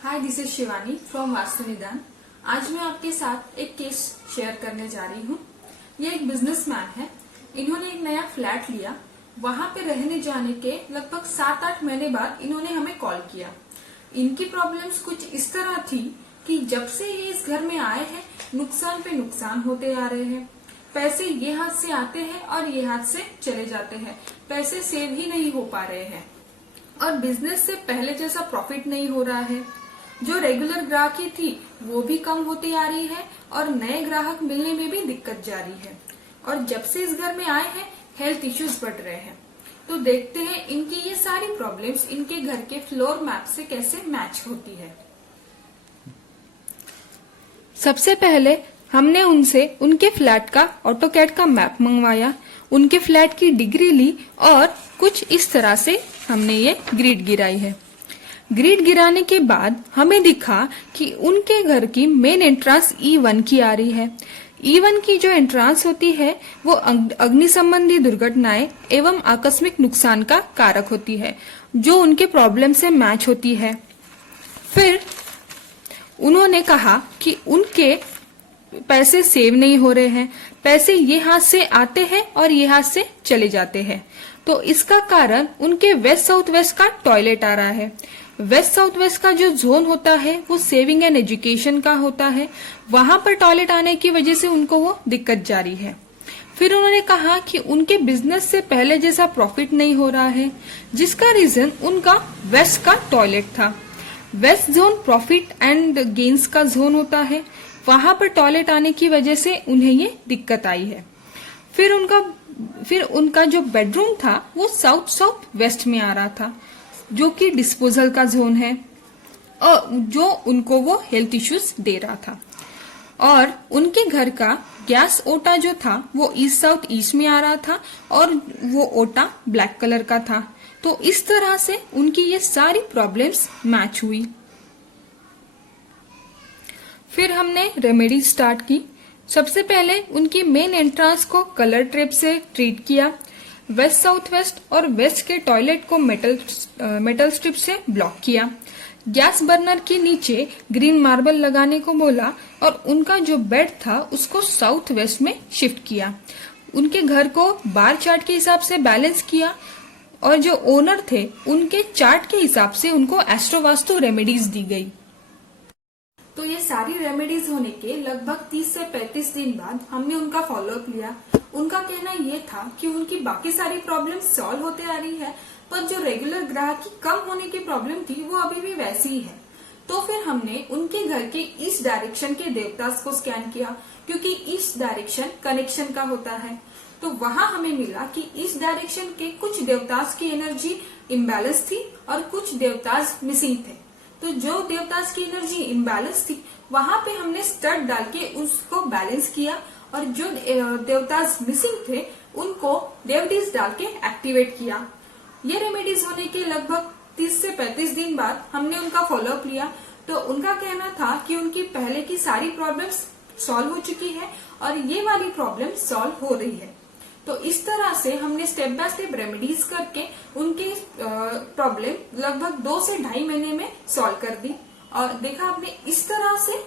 Hi, this is Shivani from vastu निदान। आज मैं आपके साथ एक केस शेयर करने जा रही हूँ। ये एक बिजनेसमैन है। इन्होंने एक नया फ्लैट लिया। वहां पे रहने जाने के लगभग 7-8 महीने बाद इन्होंने हमें कॉल किया। इनकी प्रॉब्लम्स कुछ इस तरह थी कि जब से ये इस घर में आए हैं नुकसान पे नुकसान होते आ रहे हैं। पैसे ये हाथ से आते हैं और ये हाथ से चले जाते हैं। पैसे सेव ही नहीं हो पा रहे हैं और बिजनेस से पहले जैसा प्रॉफिट नहीं हो रहा है। जो रेगुलर ग्राहकी थी वो भी कम होती आ रही है और नए ग्राहक मिलने में भी दिक्कत जारी है। और जब से इस घर में आए हैं हेल्थ इश्यूज बढ़ रहे हैं। तो देखते हैं इनकी ये सारी प्रॉब्लम्स इनके घर के फ्लोर मैप से कैसे मैच होती है। सबसे पहले हमने उनसे उनके फ्लैट का ऑटोकैड का मैप मंगवाया, उनके फ्लैट की डिग्री ली और कुछ इस तरह से हमने ये ग्रिड गिराई है। ग्रिड गिराने के बाद हमें दिखा कि उनके घर की मेन एंट्रांस E1 की आ रही है। E1 की जो एंट्रांस होती है वो अग्नि संबंधी दुर्घटनाएं एवं आकस्मिक नुकसान का कारक होती है, जो उनके प्रॉब्लम से मैच होती है। फिर उन्होंने कहा कि उनके पैसे सेव नहीं हो रहे हैं। पैसे ये हाथ से आते हैं और ये हाथ से चले जाते हैं। तो इसका कारण उनके वेस्ट साउथ वेस्ट का टॉयलेट आ रहा है। वेस्ट साउथ वेस्ट का जो जोन होता है वो सेविंग एंड एजुकेशन का होता है। वहां पर टॉयलेट आने की वजह से उनको वो दिक्कत जारी है। फिर उन्होंने कहा कि उनके बिजनेस से पहले जैसा प्रॉफिट नहीं हो रहा है, जिसका रीजन उनका वेस्ट का टॉयलेट था। West zone profit and gains का जोन होता है। वहां पर टॉयलेट आने की वजह से उन्हें ये दिक्कत आई है। फिर उनका जो बेडरूम था वो साउथ साउथ वेस्ट में आ रहा था, जो कि डिस्पोजल का जोन है और जो उनको वो हेल्थ इश्यूज दे रहा था। और उनके घर का गैस ओटा जो था वो ईस्ट साउथ ईस्ट में आ रहा था और वो ओटा ब्लैक कलर का था। तो इस तरह से उनकी ये सारी प्रॉब्लम्स मैच हुई। फिर हमने रेमेडी स्टार्ट की। सबसे पहले उनकी मेन एंट्रांस को कलर ट्रेप से ट्रीट किया। वेस्ट साउथ वेस्ट और वेस्ट के टॉयलेट को मेटल स्ट्रिप से ब्लॉक किया। गैस बर्नर के नीचे ग्रीन मार्बल लगाने को बोला और उनका जो बेड था उसको साउथ वेस्ट में शिफ्ट किया। उनके घर को बार चार्ट के हिसाब से बैलेंस किया और जो ओनर थे उनके चार्ट के हिसाब से उनको एस्ट्रो वास्तु रेमेडीज दी गई। तो ये सारी रेमेडीज होने के लगभग 30 से 35 दिन बाद हमने उनका फॉलोअप लिया। उनका कहना ये था कि उनकी बाकी सारी प्रॉब्लम सॉल्व होते आ रही है, पर जो रेगुलर ग्राहकी कम होने की प्रॉब्लम थी वो अभी भी वैसी ही है। तो फिर हमने उनके घर के ईस्ट डायरेक्शन के देवतास को स्कैन किया, क्योंकि ईस्ट डायरेक्शन कनेक्शन का होता है। तो वहां हमें मिला कि ईस्ट डायरेक्शन के कुछ देवतास की एनर्जी इम्बैलेंस थी और कुछ देवतास मिसिंग थे। तो जो देवतास की एनर्जी इम्बैलेंस थी वहां पे हमने स्टड डाल के उसको बैलेंस किया और जो देवतास मिसिंग थे उनको देवडीज डाल के एक्टिवेट किया। ये रेमेडीज होने के लगभग 30 से 35 दिन बाद हमने उनका फॉलोअप लिया। तो उनका कहना था कि उनकी पहले की सारी प्रॉब्लम्स सॉल्व हो चुकी है और ये वाली प्रॉब्लम सॉल्व हो रही है। तो इस तरह से हमने स्टेप बाय स्टेप रेमेडीज करके उनकी प्रॉब्लम लगभग 2 से 2.5 महीने में सॉल्व कर दी। और देखा आपने, इस तरह से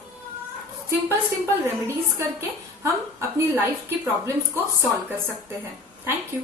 सिंपल रेमेडीज करके हम अपनी लाइफ की प्रॉब्लम्स को सॉल्व कर सकते हैं। Thank you.